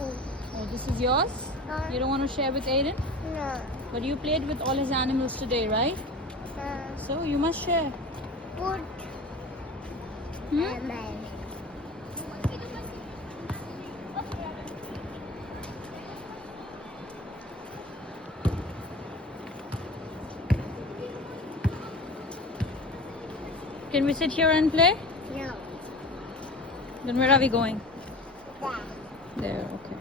Oh, this is yours? You don't want to share with Aiden? No. But you played with all his animals today, right? So you must share. Good. Hmm? Can we sit here and play? No. Then where are we going? There. There, okay.